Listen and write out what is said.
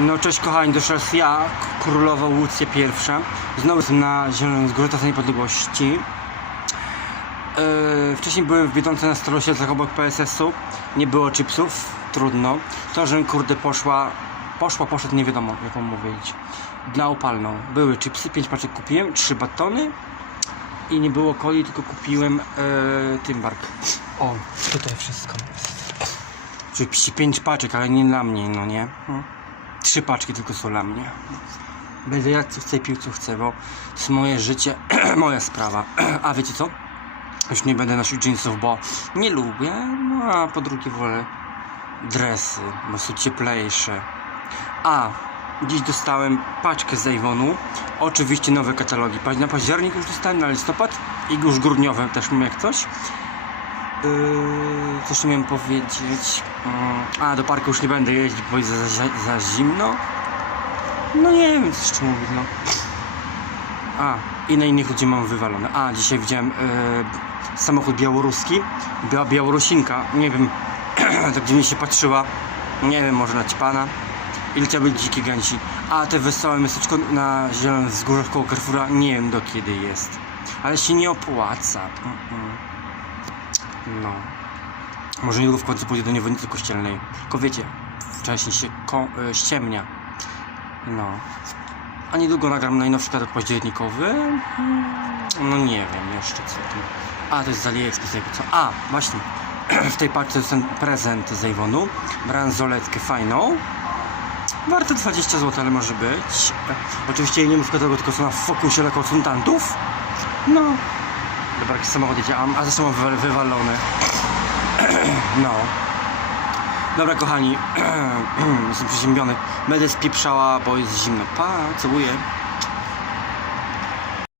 No cześć kochani, raz ja, królowa Łucja pierwsza. Znowu jestem na Zielonym Wzgórzu Trasa Niepodległości. Yy, wcześniej byłem w Biedronce na Starosielcach obok PSS-u. Nie było chipsów, trudno. To, że kurde poszła, poszła, poszedł, nie wiadomo jak mam mówić. Dla opalną. Były chipsy, 5 paczek kupiłem, 3 batony. I nie było coli, tylko kupiłem yy, Tymbark. O, tutaj wszystko jest. Czyli 5 paczek, ale nie dla mnie, no nie? Hmm. Trzy paczki tylko są dla mnie. Będę jadł co chcę, pił co chcę, bo to jest moje życie, moja sprawa. A wiecie co? Już nie będę nosił jeansów, bo nie lubię, no a po drugie wolę dresy, bo są cieplejsze. A, dziś dostałem paczkę z Avonu. Oczywiście nowe katalogi. Na październik już dostałem, na listopad i już grudniowe też mam jak coś. Yy, coś miałem powiedzieć. A, do parku już nie będę jeździć, bo jest za, za, za zimno. No nie wiem, co jeszcze mówić, no. A, i na innych ludzi mam wywalone. A, dzisiaj widziałem yy, samochód białoruski. Była Białorusinka, nie wiem, tak dziwnie się patrzyła. Nie wiem, może na pana. I leciały dzikie gęsi. A te wesołe miasteczko na zielonym wzgórzach koło Carrefoura, nie wiem do kiedy jest. Ale się nie opłaca. No. Może niedługo w końcu pójdzie do niewolnicy kościelnej. Tylko wiecie, wcześniej się ko- y, ściemnia. No. A niedługo nagram najnowszy katalog październikowy. Hmm, No nie wiem jeszcze co tu. A, to jest z AliExpress jakby co. A, właśnie. W tej paczce jest ten prezent z Avonu. Bransoletkę fajną. Warte 20 zł, ale może być. Oczywiście jej nie mów tego, tylko są na fokusie dla konsultantów. No. Dobra, jakiś samochód jedzie, a, a zresztą mam wywa- wywalone. No. Dobra, kochani. Jestem przeziębiony. Będę spieprzała, bo jest zimno. Pa, całuję.